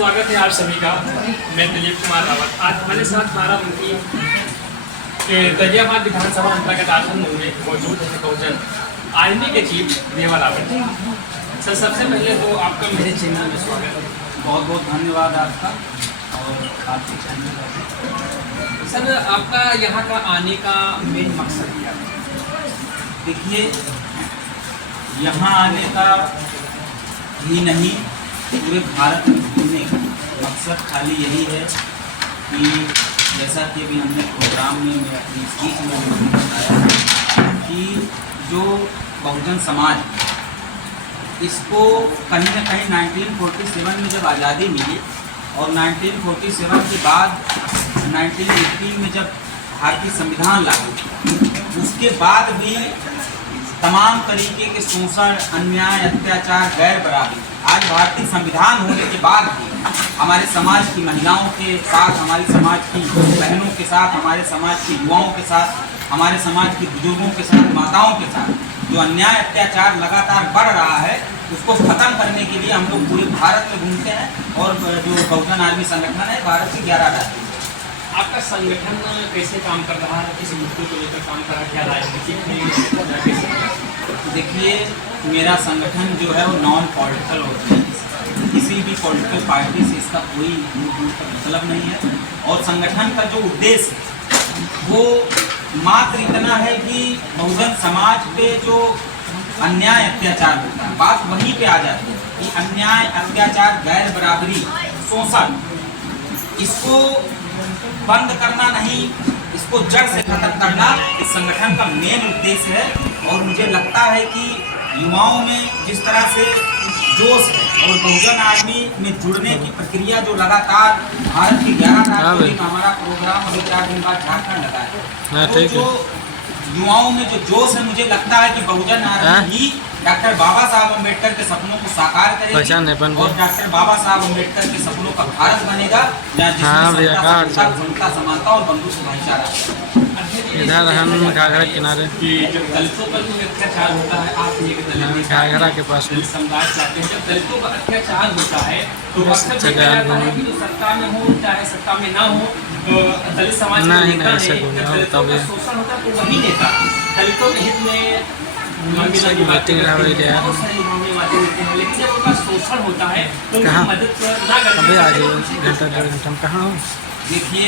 स्वागत है आप सभी का। मैं दिलीप कुमार रावत। आज हमारे साथ बाराबंकी के गाजियाबाद विधानसभा अंतर्गत आसन में मौजूद है बहुजन आर्मी के चीफ देवा रावत। सर, सबसे पहले तो आपका मेरे चैनल में स्वागत है। बहुत बहुत धन्यवाद आपका और आपके चैनल का। सर, आपका यहाँ का आने का मेन मकसद क्या है? देखिए, यहाँ आने का ही नहीं, पूरे भारत में घूमने का मकसद खाली यही है कि जैसा कि अभी हमने प्रोग्राम में मैं अपनी स्पीच में बताया कि जो बहुजन समाज है, इसको कहीं ना कहीं 1947 में जब आज़ादी मिली और 1947 के बाद 1980 में जब भारतीय संविधान लागू किया, उसके बाद भी तमाम तरीके के शोषण, अन्याय, अत्याचार, गैर बराबरी, आज भारतीय संविधान होने के बाद भी हमारे समाज की महिलाओं के साथ, हमारे समाज की बहनों के साथ, हमारे समाज के युवाओं के साथ, हमारे समाज के बुजुर्गों के साथ, माताओं के साथ जो अन्याय अत्याचार लगातार बढ़ रहा है, उसको ख़त्म करने के लिए हम लोग पूरे भारत में घूमते हैं। और जो बहुजन आर्मी संगठन है, भारत के 11 राज्यों। आपका संगठन कैसे काम कर रहा है, किस मुद्दे को लेकर काम कर रहा है, क्या राजनीतिक में कैसे? देखिए, मेरा संगठन जो है वो नॉन पॉलिटिकल होता है, किसी भी पॉलिटिकल पार्टी से इसका कोई दूर तक मतलब नहीं है। और संगठन का जो उद्देश्य है वो मात्र इतना है कि बहुजन समाज पे जो अन्याय अत्याचार होता है, बात वहीं पे आ जाती है कि अन्याय अत्याचार, गैर बराबरी, शोषण, इसको बंद करना नहीं, इसको जड़ से खत्म करना इस संगठन का मेन उद्देश्य है। और मुझे लगता है कि युवाओं में जिस तरह से जोश है और बहुजन आर्मी में जुड़ने की प्रक्रिया जो लगातार भारत के 11 राज्यों में, हमारा प्रोग्राम अभी 4 दिन बाद झारखंड लगा है, तो जो युवाओं में जो जोश है, मुझे लगता है कि बहुजन आर्मी ही डॉक्टर बाबा साहब अम्बेडकर के सपनों को साकार करेगी और डॉक्टर बाबा साहब अम्बेडकर के सपनों का भारत बनेगा जहाँ समता, समानता और बंधुत्व भाईचारा। इधर हम घाघरा किनारे जब दलितों पर जो अत्याचार होता है, आप एक दलित घाघरा के पास में समुदाय चाहते हैं, जब दलितों पर अत्याचार होता है तो अक्सर देखा जाता है कि जो सत्ता में हो चाहे सत्ता में ना हो, दलित समाज का नेता है, जब दलितों का शोषण होता है तो वही नेता दलितों के हित में बहुत सारी बातें करते हैं, लेकिन जब उनका शोषण होता है तो उनकी मदद ना करते हैं। घंटा 1.5 घंटा में कहाँ हो? देखिए,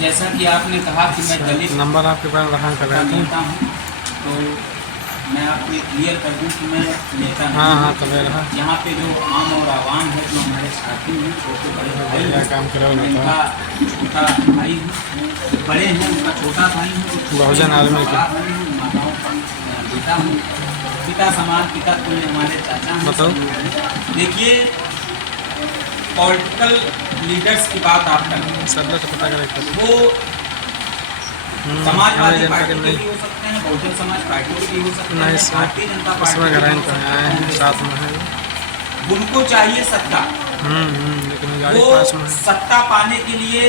जैसा कि आपने कहा कि मैं दलित नंबर आपके पास रहा कर रहा नेता हूँ, तो मैं आपको क्लियर कर दूँ कि मैं नेता हाँ तब रहा। यहाँ पे जो आम और आवाम है, जो हमारे साथी हैं, छोटे बड़े भाई काम करो, उनका छोटा भाई हूँ, बड़े हैं उनका छोटा भाई हूँ, बहुजन आर्मी के माताओं का पिता हूँ, पिता समान, पिता तुल्य हमारे चाचा हैं। बताओ। देखिए, पॉलिटिकल लीडर्स की बात आप कर रहे हैं, सब लोग पता करें वो समाजवादी पार्टी के भी हो सकते हैं, बहुजन समाज पार्टी के भी हो सकते हैं, भारतीय जनता पार्टी साथ में है। उनको चाहिए सत्ता। लेकिन वो सत्ता पाने के लिए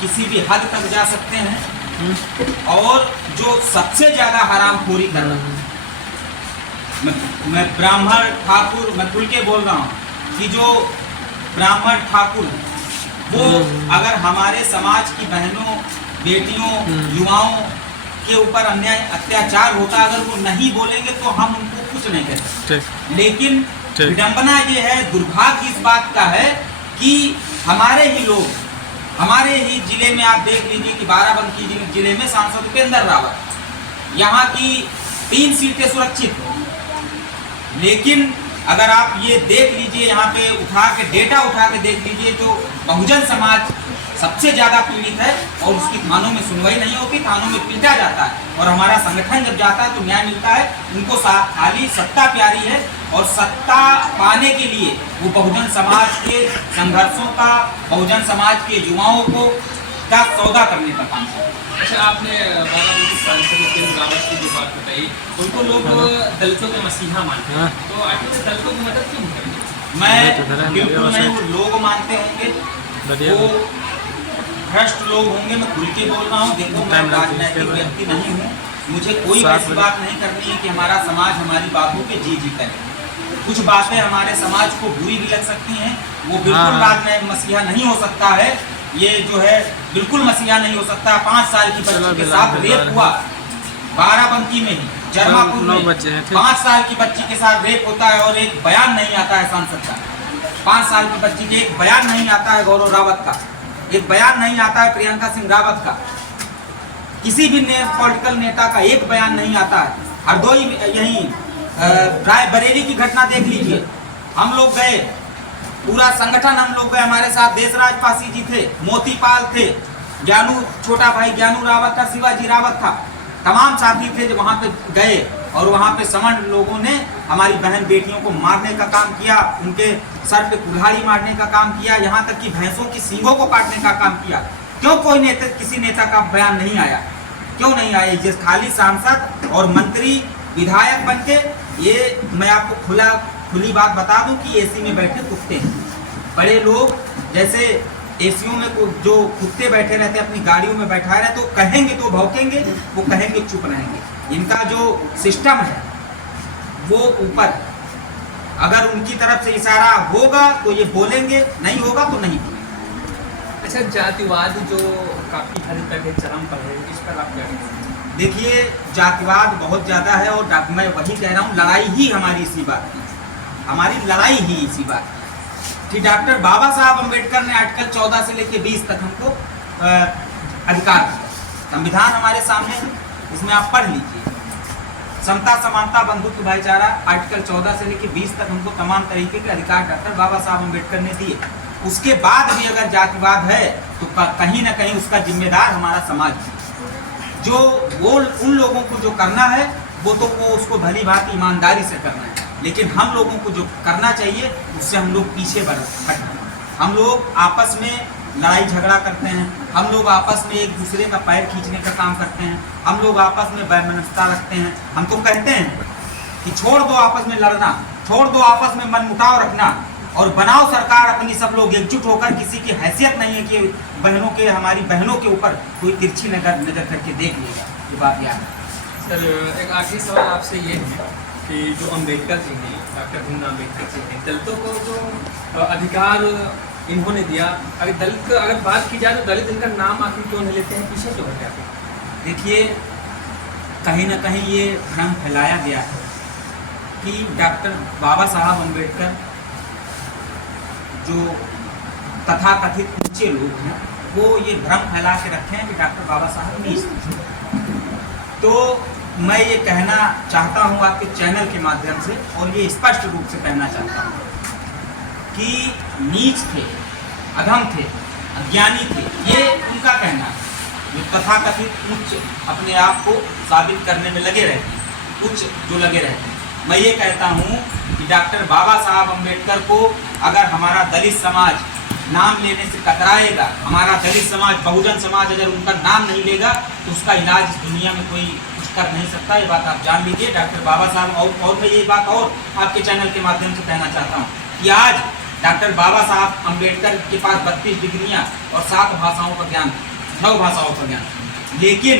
किसी भी हद तक जा सकते हैं। और जो सबसे ज्यादा हरामखोरी कर रहा है, मैं ब्राह्मण ठाकुर, मैं खुल के बोल रहा हूँ कि जो ब्राह्मण ठाकुर, वो अगर हमारे समाज की बहनों, बेटियों, युवाओं के ऊपर अन्याय अत्याचार होता, अगर वो नहीं बोलेंगे तो हम उनको कुछ नहीं कर सकते। लेकिन विडंबना ये है, दुर्भाग्य इस बात का है कि हमारे ही लोग, हमारे ही जिले में आप देख लीजिए कि बाराबंकी जिले में सांसद उपेंद्र रावत, यहाँ की 3 सीटें सुरक्षित हो, लेकिन अगर आप ये देख लीजिए, यहाँ पे उठा के डेटा उठा के देख लीजिए, तो बहुजन समाज सबसे ज़्यादा पीड़ित है और उसकी थानों में सुनवाई नहीं होती, थानों में पीटा जाता है। और हमारा संगठन जब जाता है तो न्याय मिलता है। उनको खाली सत्ता प्यारी है और सत्ता पाने के लिए वो बहुजन समाज के संघर्षों का, बहुजन समाज के युवाओं को का सौदा करने का काम करता है। अच्छा, आपने बाराबंकी सांसद उपेंद्र रावत की जो बात बताई, उनको लोग दलितों के मसीहा मानते हैं, तो आखिर दलितों की मदद क्यों करेंगे? मैं बिल्कुल नहीं, वो लोग मानते होंगे, वो भ्रष्ट लोग होंगे, मैं खुल के बोल रहा हूँ। देखो, मैं राजनैतिक व्यक्ति नहीं हूँ, मुझे कोई ऐसी बात नहीं करनी है कि हमारा समाज हमारी बातों के जी करे। कुछ बातें हमारे समाज को बुरी भी लग सकती हैं, वो बिल्कुल हाँ। बाद में मसीहा नहीं हो सकता है। ये जो है बिल्कुल मसीहा नहीं हो सकता। 5 साल की चलो बच्ची के बिलाल, साथ बिलाल। रेप हुआ बाराबंकी में ही, जर्मापुर 9 में बच्चे हैं, ठीक। 5 साल की बच्ची के साथ रेप होता है और एक बयान नहीं आता है सांसद का। 5 साल की बच्ची के एक बयान नहीं आता है गौरव रावत का, एक बयान नहीं आता है प्रियंका सिंह रावत का, किसी भी पॉलिटिकल नेता का एक बयान नहीं आता है। हरदोई यही रायबरेली की घटना देख लीजिए, हम लोग गए, पूरा संगठन हम लोग गए, हमारे साथ देशराज पासी जी थे, मोतीपाल थे, ज्ञानू छोटा भाई ज्ञानू रावत था, शिवाजी रावत था, तमाम साथी थे जो वहाँ पे गए और वहाँ पे समण लोगों ने हमारी बहन बेटियों को मारने का काम किया, उनके सर पे कुल्हाड़ी मारने का काम किया, यहाँ तक कि भैंसों की सींगों को काटने का काम किया। क्यों कोई नेता, किसी नेता का बयान नहीं आया? क्यों नहीं आया? जिस खाली सांसद और मंत्री विधायक बनके, ये मैं आपको खुली बात बता दूं कि एसी में बैठे कुत्ते हैं, बड़े लोग जैसे एसीओ में जो कुत्ते बैठे रहते अपनी गाड़ियों में बैठा रहे, तो कहेंगे तो भौंकेंगे, वो कहेंगे चुप रहेंगे। इनका जो सिस्टम है वो ऊपर है, अगर उनकी तरफ से इशारा होगा तो ये बोलेंगे, नहीं होगा तो नहीं बोलेंगे। अच्छा, जातिवाद जो काफी हद तक चरम पर है, इस पर आप क्या कहेंगे? देखिए, जातिवाद बहुत ज़्यादा है और मैं वही कह रहा हूँ, लड़ाई ही हमारी इसी बात की, हमारी लड़ाई ही इसी बात की कि डॉक्टर बाबा साहब अम्बेडकर ने आर्टिकल 14 से लेकर 20 तक हमको अधिकार दिया। संविधान हमारे सामने है, इसमें आप पढ़ लीजिए, समता समानता बंधुत्व भाईचारा, आर्टिकल 14 से लेकर 20 तक हमको तमाम तरीके के अधिकार डॉक्टर बाबा साहब अम्बेडकर ने दिए। उसके बाद भी अगर जातिवाद है तो कहीं ना कहीं उसका जिम्मेदार हमारा समाज है। जो वो उन लोगों को जो करना है वो तो वो उसको भली भांति ईमानदारी से करना है, लेकिन हम लोगों को जो करना चाहिए उससे हम लोग पीछे हटना। हम लोग आपस में लड़ाई झगड़ा करते हैं, हम लोग आपस में एक दूसरे का पैर खींचने का काम करते हैं, हम लोग आपस में वैमनस्यता रखते हैं। हम तो कहते हैं कि छोड़ दो आपस में लड़ना, छोड़ दो आपस में मनमुटाव रखना और बनाओ सरकार अपनी, सब लोग एकजुट होकर। किसी की हैसियत नहीं है कि बहनों के, हमारी बहनों के ऊपर कोई तिरछी नजर करके देख लेगा। ये बात याद है। सर, एक आखिरी सवाल आपसे ये है कि जो अम्बेडकर जी हैं, डॉक्टर भीमराव अम्बेडकर जी हैं, दलितों को जो अधिकार इन्होंने दिया, अगर दलित अगर बात की जाए तो दलित इनका नाम आखिर क्यों नहीं लेते हैं, पीछे क्यों हट जाते हैं? देखिए, कहीं ना कहीं ये भ्रम फैलाया गया है कि डॉक्टर बाबा साहब अम्बेडकर जो तथाकथित ऊंचे लोग हैं, वो ये भ्रम फैला के रखे हैं कि डॉक्टर बाबा साहब नीच थे। तो मैं ये कहना चाहता हूँ आपके चैनल के माध्यम से, और ये स्पष्ट रूप से कहना चाहता हूँ कि नीच थे, अधम थे, अज्ञानी थे, ये उनका कहना है। जो तथाकथित उच्च अपने आप को साबित करने में लगे रहते हैं, उच्च जो लगे रहते हैं, मैं ये कहता हूँ कि डॉक्टर बाबा साहब अम्बेडकर को अगर हमारा दलित समाज नाम लेने से कतराएगा, हमारा दलित समाज, बहुजन समाज अगर उनका नाम नहीं लेगा तो उसका इलाज इस दुनिया में कोई कुछ कर नहीं सकता। ये बात आप जान लीजिए। डॉक्टर बाबा साहब, और मैं ये बात और आपके चैनल के माध्यम से कहना चाहता हूँ कि आज डॉक्टर बाबा साहब अम्बेडकर के पास 32 डिग्रियाँ और 7 भाषाओं का ज्ञान, 9 भाषाओं का ज्ञान, लेकिन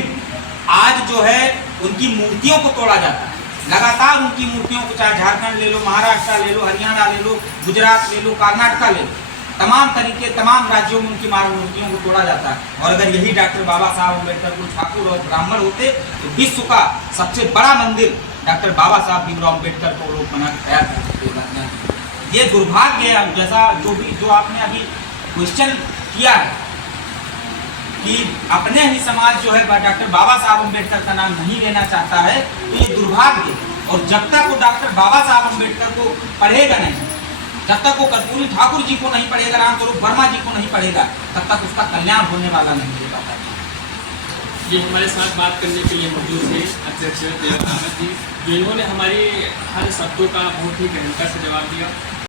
आज जो है उनकी मूर्तियों को तोड़ा जाता है। लगातार उनकी मूर्तियों को, चाहे झारखंड ले लो, महाराष्ट्र ले लो, हरियाणा ले लो, गुजरात ले लो, कर्नाटका ले लो, तमाम तरीके, तमाम राज्यों में उनकी मूर्तियों को तोड़ा जाता है। और अगर यही डॉक्टर बाबा साहब अम्बेडकर को ठाकुर और ब्राह्मण होते तो विश्व का सबसे बड़ा मंदिर डॉक्टर बाबा साहब भीमराव अम्बेडकर को लोग बना के तैयार कर सकते। ये दुर्भाग्य है, जैसा जो आपने अभी क्वेश्चन किया है कि अपने ही समाज जो है डॉक्टर बाबा साहब अम्बेडकर का नाम नहीं लेना चाहता है, तो ये दुर्भाग्य है। और जब तक वो डॉक्टर बाबा साहब अम्बेडकर को पढ़ेगा नहीं, जब तक वो कर्पूरी ठाकुर जी को नहीं पढ़ेगा, रामस्वरूप वर्मा जी को नहीं पढ़ेगा, तब तक उसका कल्याण होने वाला नहीं हो पाता। ये हमारे साथ बात करने के लिए मौजूद थे अध्यक्ष देव रावत जी, जो इन्होंने हमारे हर शब्दों का बहुत ही गहनता से जवाब दिया।